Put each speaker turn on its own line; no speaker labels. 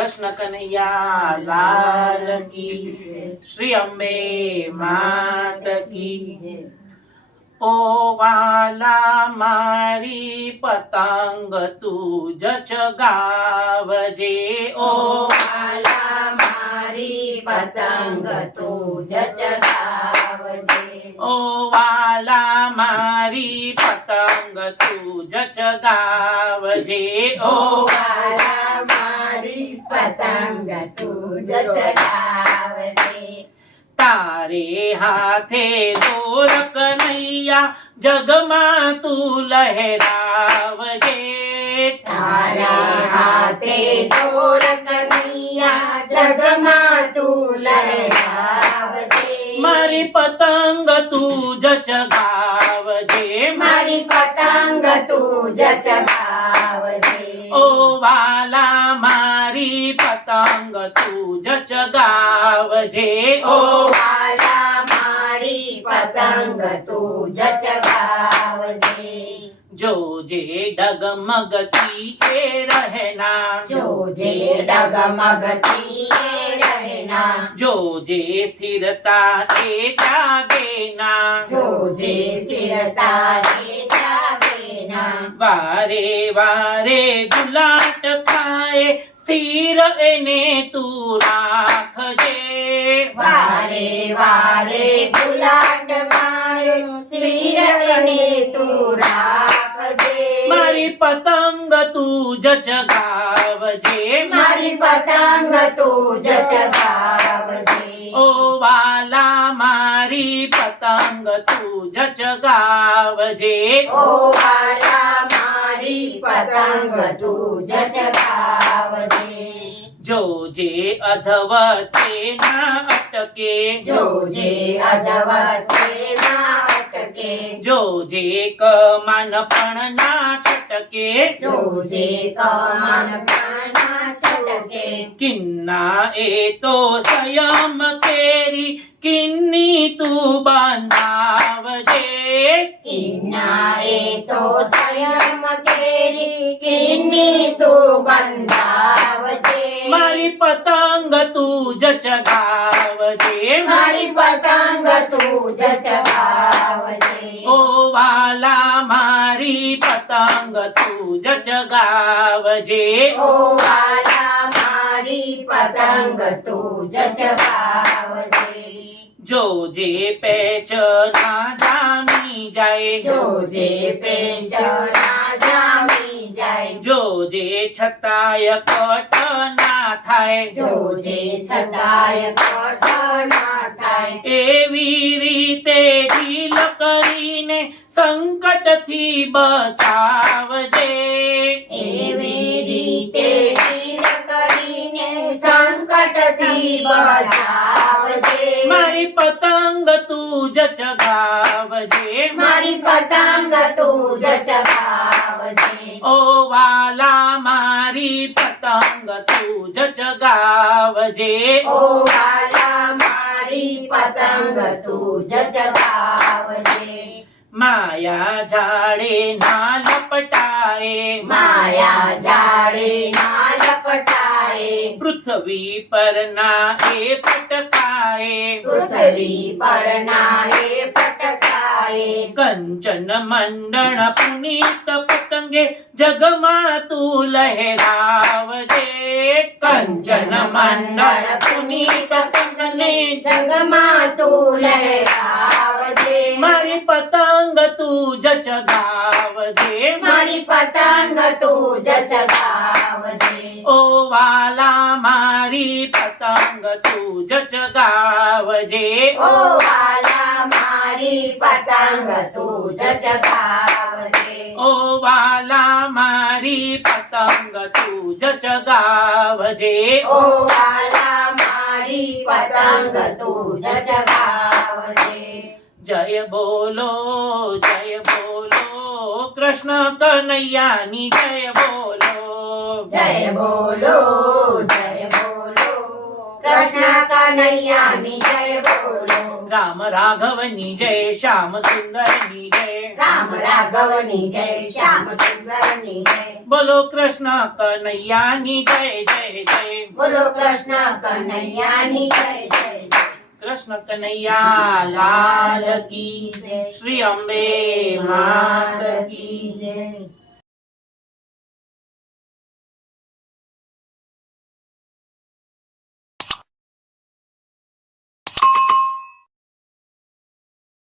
કૃષ્ણ કનૈયા, લાલ કી શ્રી અંબે માત કી ઓ વાલા મારી પતંગ તું જ ચગાવજે ઓ
વાલા મારી પતંગ તું જ ચગાવજે
ઓ વાલા મારી પતંગ તું જ ચગાવજે
ઓ
ઓ
વાલા सारी पतंग पूज
चढ़ावे तारे हाथे दो रक नैया जग
जगमा तू लहरावे तारे हाथे तोरकैया जग
जगमा तू लहरावजे। मारी पतंग
तू जचगावजे मारी पतंग तू
जचगावजे ओ वाला પતંગ તું જ ચગાવજે
ઓ
ઓ
વાલા મારી પતંગ તું જ ચગાવજે
જોજે ડગમગતી એ રહેના
જોજે ડગમગતી એ રહેના
જોજે સ્થિરતા એ જાગેના
જોજે સ્થિરતા એ જાગેના
વારે વારે ગુલાટ ખાય સ્થિર એને તું રાખજે.
વારે વારે ગુલાટ સ્થિર એને તું રાખજે.
મારી પતંગ તું જચગાવજે
મારી પતંગ તું જચગાવજે
ઓ વાલા મારી પતંગ તું જ ચગાવજે
ઓ વાલા મારી પતંગ તું જ ચગાવજે
જોજે અધવતે ના અટકે
જોજે અધવતે ના અટકે
જોજે કમાન પણ ના છટકે
જોજે કમન કાના છટકે
કિન્ના એ તો સંયમ કેરી કિન્ની તું બાંધાવજે
કિન્ના એ તો સંયમ કેરી तो नहीं बंदावजे
मारी पतंग तू जचगावजे मारी
पतंग तू जचगावजे ओ वाला
मारी पतंग तू जचगावजे ओ वाला मारी
पतंग तू जचगावजे जो जे पेचना जानी
जाए। जो जे पे पेचना
જોજે
છતાય કટ ના થાય
જોજે છતાય કઠ ના થાય.
એવી રીતે ઢીલ કરીને સંકટથી બચાવજે.
એવી રીતે ઢીલ કરીને સંકટથી બચાવજે.
મારી પતંગ તું જ ચગાવજે.
મારી પતંગ તું જ ચગાવજે.
ઓ વાલા મારી પતંગ તું જ ચગાવજે.
ઓ વાલા મારી પતંગ તું જ ચગાવજે.
માયા ઝાડે ના લપટાએ.
માયા જાડે ના
पृथ्वी पर ना ए
पटकाए। पृथ्वी पर नाए
पटकाए। कंचन मंडन पुनीत पतंगे जगमा तू लहराव जे। कंचन मंडन
पुनीत पतंगे जग
तू लहराव जे। मारी पतंग
तू जचगाव जे। मारी पतंग
तू जचगा મારી પતંગ તું જ ચગાવજે
ઓ વાલા મારી પતંગ તું જ ચગાવજે
ઓ વાલા મારી પતંગ તું જ ચગાવજે
ઓ વાલા મારી પતંગ તું જ ચગાવજે
જય બોલો જય બોલો કૃષ્ણ કનૈયાની જય બોલો
જય બોલો कृष्णा कन्हैया जय बोलो। राम राघवनी
जय श्याम सुंदर नि जय राम
राघवनी जय श्याम सुंदरनी जय बोलो
कृष्ण कन्हैया जय जय जय। बोलो
कृष्ण कन्हैया जय जय। कृष्ण कन्हैया
लाल की श्री अम्बे मात की जय।